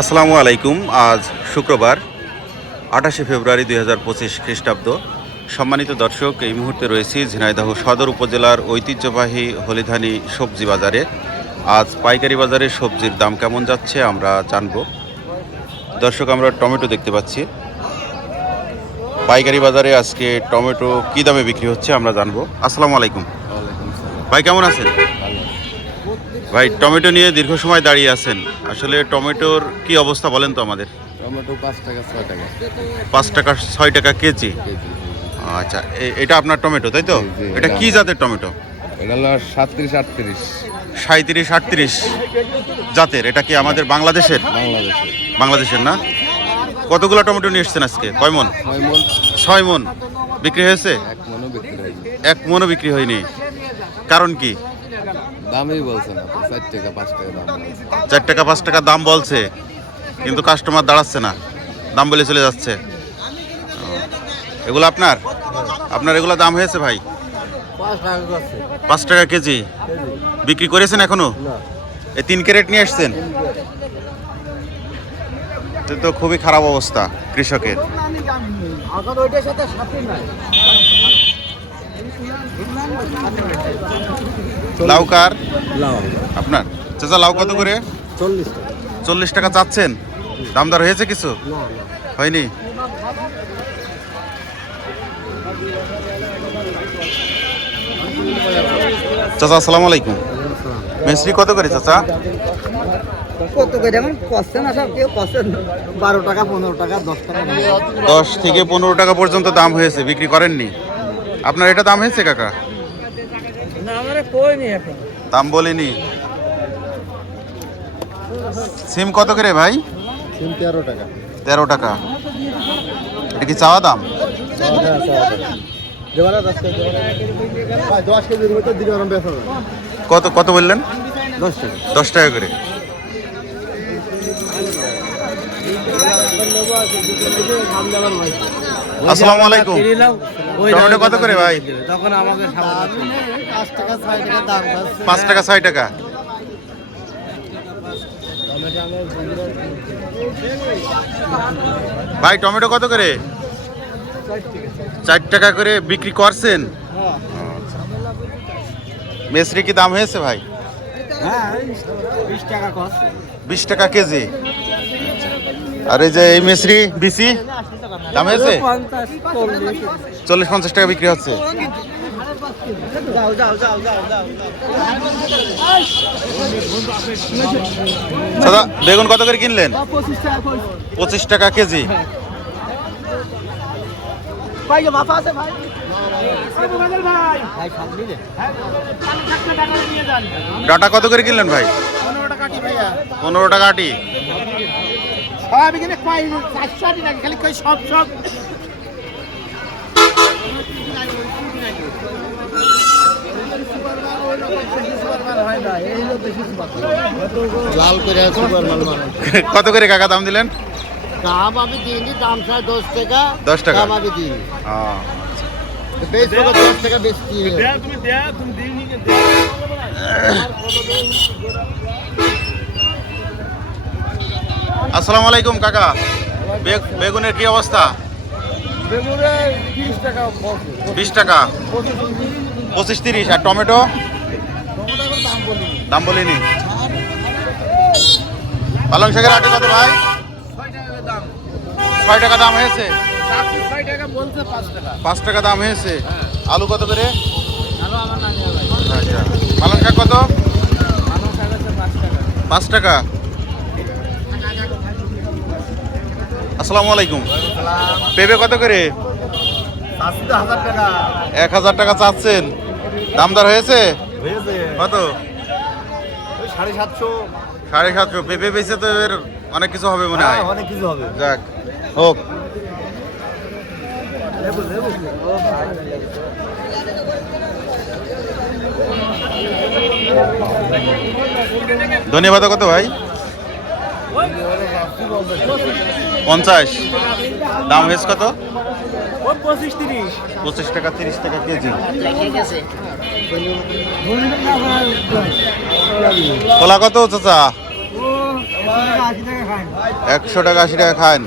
আসসালামু আলাইকুম। আজ শুক্রবার, আঠাশে ফেব্রুয়ারি দুই হাজার পঁচিশ খ্রিস্টাব্দ। সম্মানিত দর্শক, এই মুহূর্তে রয়েছি ঝিনাইদহ সদর উপজেলার ঐতিহ্যবাহী হলিধানি সবজি বাজারে। আজ পাইকারি বাজারে সবজির দাম কেমন যাচ্ছে আমরা জানব। দর্শক, আমরা টমেটো দেখতে পাচ্ছি। পাইকারি বাজারে আজকে টমেটো কী দামে বিক্রি হচ্ছে আমরা জানব। আসসালামু আলাইকুম। ভাই, কেমন আছেন? ভাই টমেটো নিয়ে দীর্ঘ সময় দাঁড়িয়ে আছেন। আসলে টমেটোর কি অবস্থা বলেন তো আমাদের? টমেটো পাঁচ টাকা ছয় টাকা। পাঁচ টাকা ছয় টাকা কেজি? আচ্ছা এটা আপনার টমেটো তাই তো? এটা কি জাতের টমেটো? এটা হলো সাতত্রিশ আটত্রিশ। সাঁত্রিশ আটত্রিশ জাতের এটা কি আমাদের বাংলাদেশের? বাংলাদেশে বাংলাদেশের না? কতগুলো টমেটো নিয়ে এসছেন আজকে? কয় মন? ছয় মন। বিক্রি হয়েছে? এক মনও বিক্রি হয়নি। কারণ কি? দামই বলছে না চার টাকা পাঁচ টাকা দাম বলছে চার টাকা পাঁচ টাকা দাম বলছে কিন্তু কাস্টমার দাঁড়াচ্ছে না দাম বলে চলে যাচ্ছে। এগুলো আপনার? আপনার এগুলো দাম হয়েছে ভাই? পাঁচ টাকা করছে। পাঁচ টাকা কেজি? বিক্রি করেছেন এখনও? এই তিন ক্যারেট নিয়ে আসছেন? তো তো খুবই খারাপ অবস্থা কৃষকের। লাউ কার লাউ আপনার? চাচা লাউ কত করে? চল্লিশ টাকা। চল্লিশ টাকা চাচ্ছেন? দাম দর হয়েছে কিছু? হয়নি? চাচা আসসালামু আলাইকুম। মিস্ত্রি কত করে চাচা? কত করে যেমন কষছে না সব কেউ কষছে বারো টাকা পনেরো টাকা দশ টাকা। দশ থেকে পনেরো টাকা পর্যন্ত দাম হয়েছে বিক্রি করেননি? আপনার এটা দাম হয়েছে কাকা? না আমার কই নি এখন। দাম বলিনি। সিম কত করে ভাই? তিন তেরো টাকা। তেরো টাকা। এটা কি চাওয়া দাম? কত কত বললেন? দশ টাকা। দশ টাকা করে। আসসালামু আলাইকুম। টমেটো কত করে ভাই? তখন আমাকে পাঁচ টাকা ছয় টাকা দাম পাঁচ টাকা ছয় টাকা? ভাই টমেটো কত করে? চার টাকা করে বিক্রি করছেন? মেসরি কি দাম হয়েছে ভাই? হ্যাঁ বিশ টাকা বিশ টাকা কেজি। আর এই যে এই মেসরি বিসি? দাম হয়েছে? চল্লিশ পঞ্চাশ টাকা বিক্রি হচ্ছে। দাদা বেগুন কত করে কিনলেন? পঁচিশ টাকা কেজি। ডাটা কত করে কিনলেন ভাই? পনেরো টাকা আটি সব এখানে কয় চারশো আটি নাকি খালি কয় সব সব। মানে। কত করে কাকা দাম দিলেন? দাম আমি দিইনি দাম চাই দশ টাকা। দশ টাকা? দাম আমি দিইনি। দশ টাকা বেশি আসসালামু আলাইকুম কাকা। বেগুনের কি অবস্থা? বিশ টাকা পঁচিশ তিরিশ। আর টমেটো? দাম বলিনি। পালং শাকের আটি কত ভাই? ছয় টাকা দাম। হয়েছে? পাঁচ টাকা। দাম হয়েছে? আলু কত করে? আচ্ছা। পালং শাক কত? পাঁচ টাকা পাঁচ টাকা আসসালামু আলাইকুম। পেঁপে কত করে? এক হাজার টাকা চাচ্ছেন। দাম দর হয়েছে? হয়েছে। কত? সাড়ে সাতশো। সাড়ে সাতশো। পেঁপে বেচে তো এর অনেক কিছু হবে মনে হয়। অনেক কিছু হবে। যাক হোক। ধন্যবাদ কত ভাই? পঞ্চাশ। দাম হয়েছে কত? পঁচিশ টাকা তিরিশ টাকা কেজি। কলা কত চাচা? একশো টাকা আশি টাকা খান